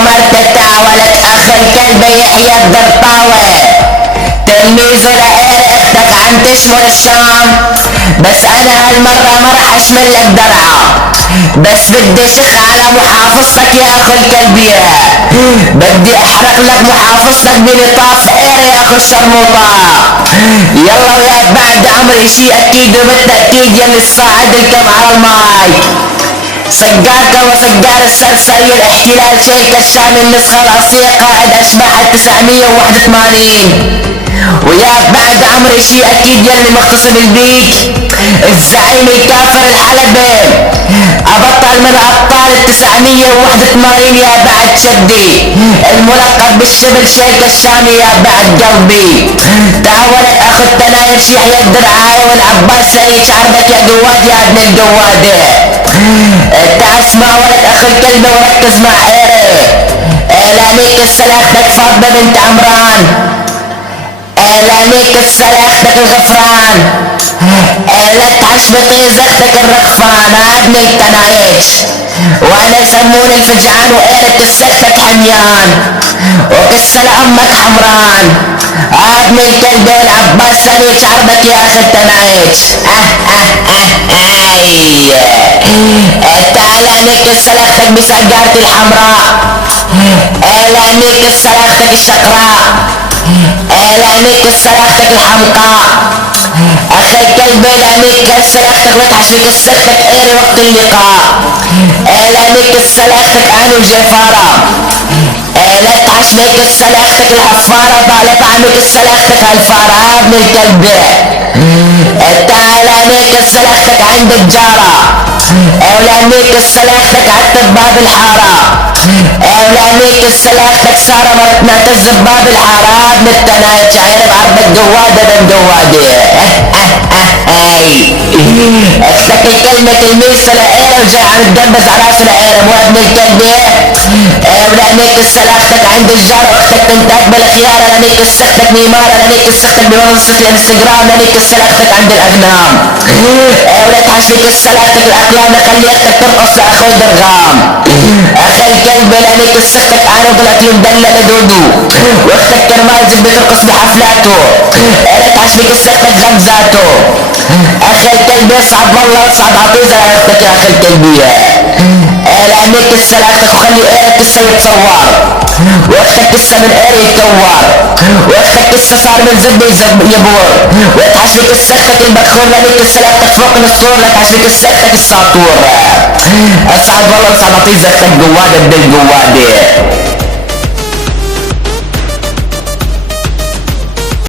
ومرت تعولت اخ الكلب يحيى الضرطاوي تلميذ لقاري اختك عم تشمر الشام بس انا هالمرة ما رح اشمل لك درعة بس بدي شخ على محافظتك يا اخ الكلبية بدي احرق لك محافظتك بلطاف قاري يا اخ الشرموطة يلا وياك بعد عمري شي اكيد وبالتأكيد يلي الصاعد الكم على الماي سجارك وسجار السرسري الاحتلال شيك الشام النسخة الأصلية قائد أشباح 981 وياك بعد عمري شي أكيد يلي مغتصب البيك الزعيم الكافر الحلبي أبطل من أبطال 981 يا بعد شدي الملقب بالشبل شيك الشامي يا بعد قلبي تعولت أخو التناير يحيى الدرعاوي والعباس سريج عربك يا جواد يا ابن الجوادة اسمع ولد اخ الكلب وركز مع عيري اعلانيك السلاختك فاطمة بنت عمران اعلانيك السلاختك الغفران لا تعشبطي زختك الرخفان ابن التنايش وانا يسموني الفجعان وقيرة كسرتك حميان وكسر امك حمران ابن الكلب والعباس سريج عربك يا اخ التنايش تعال نكس سلاختك بسجارتي الحمراء الا نكس سلاختك الشقراء الا نكس سلاختك الحمقاء اخي الكلب الا نكس سلاختك وتحشبك السختك ايري وقت اللقاء الا نكس سلاختك انا وجفارة الا تحشبك سلاختك الحفارة بعد طعمك سلاختك الفارة ابن الكلب تعال نكس سلاختك عند الجارة اولانيك السلاختك عتب باب الحارة اولانيك السلاختك صار معتز بباب الحارة ابن التنايش عيرب عربك جوادة بن جوادة اختك الكلمة تلميذ سلاقيرة وجاي عم تدبس على راس العيرب وابن الكلبة اولانيك السلاختك عند الجارة واختك تنتهك بالخيار اولانيك السختك نيمار اولانيك السختك بمنصة الانستغرام اولانيك السلاختك عند الاغنام اولاد حشبك السلاختك الاقلام خلي اختك ترقص لاخو الدرغام اخي الكلب لانك السختك انا وطلعت مدلل دودو واختك كرمال زبدة ترقص بحفلاته اولاد حشبك السختك غمزاته اخي الكلب يصعب والله يصعب عطيزة على اختك يا اخي الكلبية لانك السلاختك وخلي ايرك كسة يتصور واختك كسة من ايري يكور واختك كسة صار من زبدة يبور وتحشبك السختك البخور لانك السلاختك فوق السور لا تحشبك السختك الساطور اصعب والله صعب عطيزة اختك جوادة بالجوادة